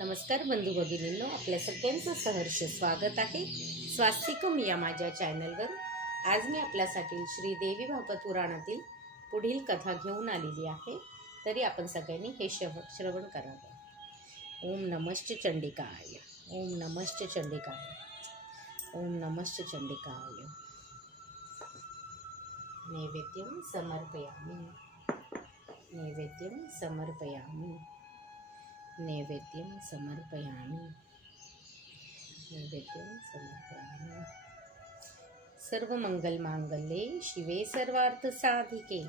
नमस्कार बंधू भगिनींनो, आपल्या सगळ्यांचं सहर्ष स्वागत आहे स्वास्तिकम या माझ्या चॅनलवर। आज मी आपल्यासाठी श्री देवी भागवत पुराणातील पुढील कथा घेऊन आलेली आहे, तरी आपण सगळ्यांनी हे श्रवण करावे। ओम नमश्च चंडिकाय, ओम नमश्च चंडिकाय, ओम नमश्च चंडिकाय। नैवेद्यं समर्पयामि, नैवेद्यं समर्पयामि, नैवेद्यं समर्पयामि, नैवेद्यं समर्पयामि। सर्वमंगलमांगल्ये शिवे सर्वार्थसाधिके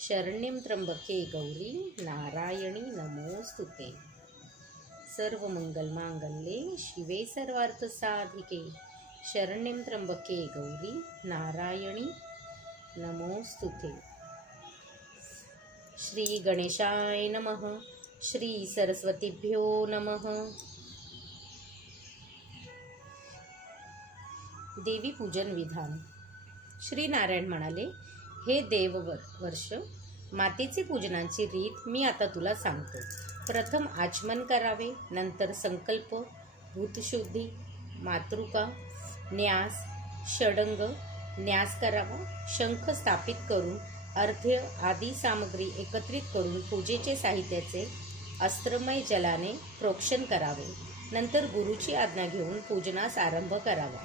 शरण्यं त्र्यंबके गौरी नारायणी नमोस्तुते। सर्वमंगलमांगल्ये शिवे सर्वार्थसाधिके शरण्यं त्र्यंबके गौरी नारायणी नमोस्तुते। श्री गणेशाय नमः, श्री सरस्वतीभ्यो नमः। देवी पूजन विधान। श्री नारायण म्हणाले, हे देववर्ष, मातेचे पूजनाची रीत मी आता तुला सांगतो। प्रथम आचमन करावे, नंतर संकल्प, भूतशुद्धी, मातृका, न्यास, षडंग न्यास करावा। शंख स्थापित करून अर्घ्य आदी सामग्री एकत्रित करून पूजेचे साहित्याचे अस्त्रमय जलाने प्रोक्षण करावे। नंतर गुरुची आज्ञा घेऊन पूजनास आरंभ करावा।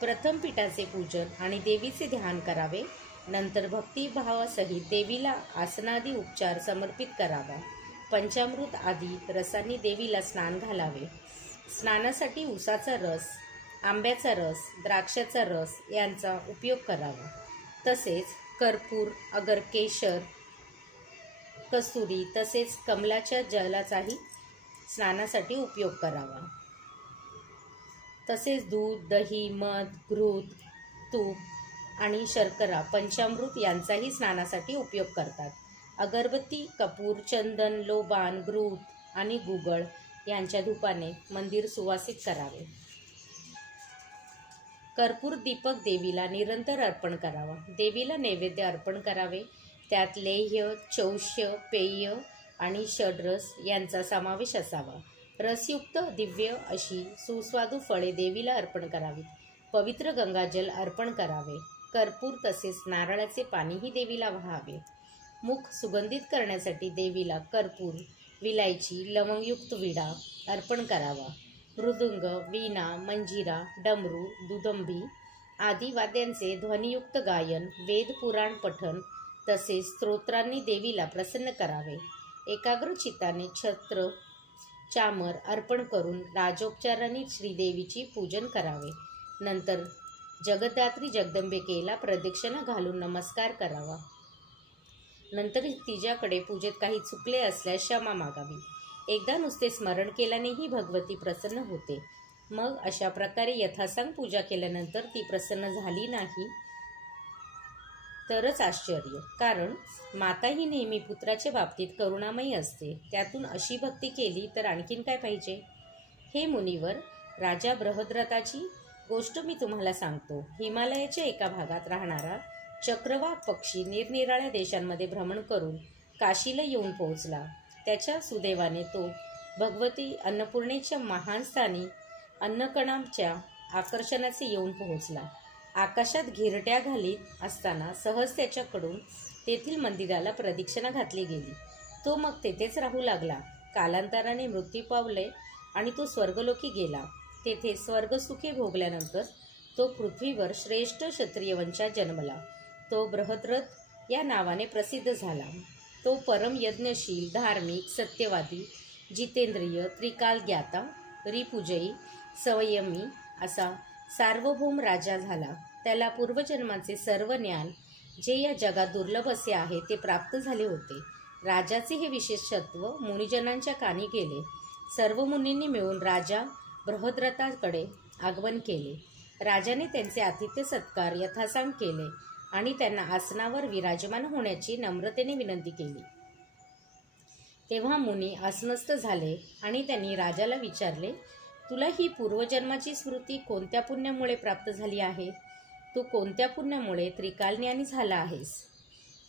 प्रथम पीठाचे पूजन आणि देवीचे ध्यान करावे। नंतर भक्तिभावासहित देवीला आसनादी उपचार समर्पित करावा। पंचामृत आदी रसांनी देवीला स्नान घालावे। स्नानासाठी उसाचा रस, आंब्याचा रस, द्राक्षाचा रस यांचा उपयोग करावा। तसेच कर्पूर, अगर, केशर, कस्तुरी तसेच कमलाच्या जलाचाही स्नानासाठी उपयोग करावा। तसेच दूध, दही, मध, घृत, तूप आणि शर्करा, पंचामृत यांचाही स्नानासाठी उपयोग करतात। अगरबत्ती, कपूर, चंदन, लोबान, घृत आणि गुगळ यांच्या धुपाने मंदिर सुवासित करावे। कर्पूर दीपक देवीला निरंतर अर्पण करावा। देवीला नैवेद्य अर्पण करावे। त्यात लेह्य, चौष्य, पेय आणि षडरस यांचा समावेश असावा। रसयुक्त दिव्य अशी सुस्वादू फळे देवीला अर्पण करावीत। पवित्र गंगाजल अर्पण करावे। कर्पूर तसेच नारळाचे पाणीही देवीला वाहावे। मुख सुगंधित करण्यासाठी देवीला कर्पूर, विलायची, लवंगयुक्त विडा अर्पण करावा। मृदुंग, वीणा, मंजिरा, डमरू, दुदंबी आदी वाद्यांचे ध्वनियुक्त गायन, वेद पुराण पठण तसेच स्तोत्रांनी देवीला प्रसन्न करावे। एकाग्र चित्ताने छत्र, चामर अर्पण करून राजोपचारांनी श्रीदेवीची पूजन करावे। नंतर जगद्धात्री जगदंबिकेला प्रदक्षिणा घालून नमस्कार करावा। नंतर तिच्याकडे पूजेत काही चुकले असल्यास क्षमा मागावी। एकदा नुसते स्मरण केल्यानेही भगवती प्रसन्न होते। मग अशा प्रकारे यथासांग पूजा केल्यानंतर ती प्रसन्न झाली नाही तरच आश्चर्य, कारण माता ही नेहमी पुत्राच्या बाबतीत करुणामयी असते। त्यातून अशी भक्ती केली तर आणखीन काय पाहिजे। हे मुनिवर, राजा बृहद्रथाची गोष्ट मी तुम्हाला सांगतो। हिमालयाच्या एका भागात राहणारा चक्रवाक पक्षी निरनिराळ्या देशांमध्ये भ्रमण करून काशीला येऊन पोहोचला। त्याच्या सुदैवाने तो भगवती अन्नपूर्णेच्या महान स्थानी अन्नकणांच्या आकर्षणाचे येऊन पोहोचला। आकाशात घिरट्या घालीत असताना सहज त्याच्याकडून तेथील मंदिराला प्रदक्षिणा घातली गेली। तो मग तेथेच राहू लागला। कालांतराने मृत्यू पावले आणि तो स्वर्गलोकी गेला। तेथे स्वर्गसुखे भोगल्यानंतर तो पृथ्वीवर श्रेष्ठ क्षत्रिय वंशात जन्मला। तो बृहद्रथ या नावाने प्रसिद्ध झाला। तो परम यज्ञशील, धार्मिक, सत्यवादी, जितेंद्रिय, त्रिकाल ज्ञाता, रिपुजयी, संयमी असा सार्वभौम राजा झाला। त्याला पूर्वजन्माचे सर्व ज्ञान, जे या जगात दुर्लभ असे आहे, ते प्राप्त झाले होते। राजाचे हे विशेषत्व मुनिजनांच्या कानी गेले। सर्व मुनींनी मिळून राजा बृहद्रथाकडे आगमन केले। राजाने त्यांचे आतिथ्य सत्कार यथासांग केले आणि त्यांना आसनावर विराजमान होण्याची नम्रतेने विनंती केली। तेव्हा मुनी आसनस्थ झाले आणि त्यांनी राजाला विचारले, तुला ही पूर्वजन्माची स्मृती कोणत्या पुण्यामुळे प्राप्त झाली आहे? तू कोणत्या पुण्यामुळे त्रिकालज्ञानी झाला आहेस?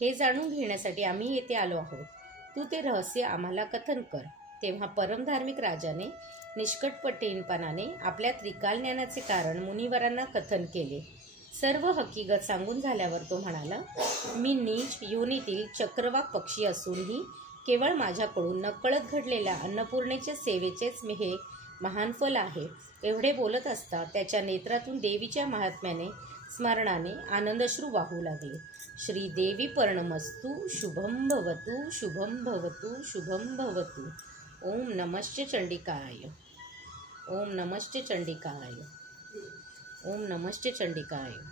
हे जाणून घेण्यासाठी आम्ही येथे आलो आहोत। तू ते रहस्य आम्हाला कथन कर। तेव्हा परमधार्मिक राजाने निष्कटपटीपणाने आपल्या त्रिकाल ज्ञानाचे कारण मुनिवरांना कथन केले. सर्व हकीकत सांगून झाल्यावर तो म्हणाला, मी नीच योनीतील चक्रवाक पक्षी असूनही केवळ माझ्याकडून नकळत घडलेल्या अन्नपूर्णेच्या सेवेचेच मी हे महान फल आहे. एवढे बोलत असता त्याच्या नेत्रातून देवीच्या महात्म्याने स्मरणाने आनंदश्रू वाहू लागले. श्रीदेवी पर्णमस्तु शुभं भवतु शुभं भवतु शुभं भवतु. ओम नमश्च चंडिकाय. ओम नमश्च चंडिकाय. ओम नमश्च चंडिकाय.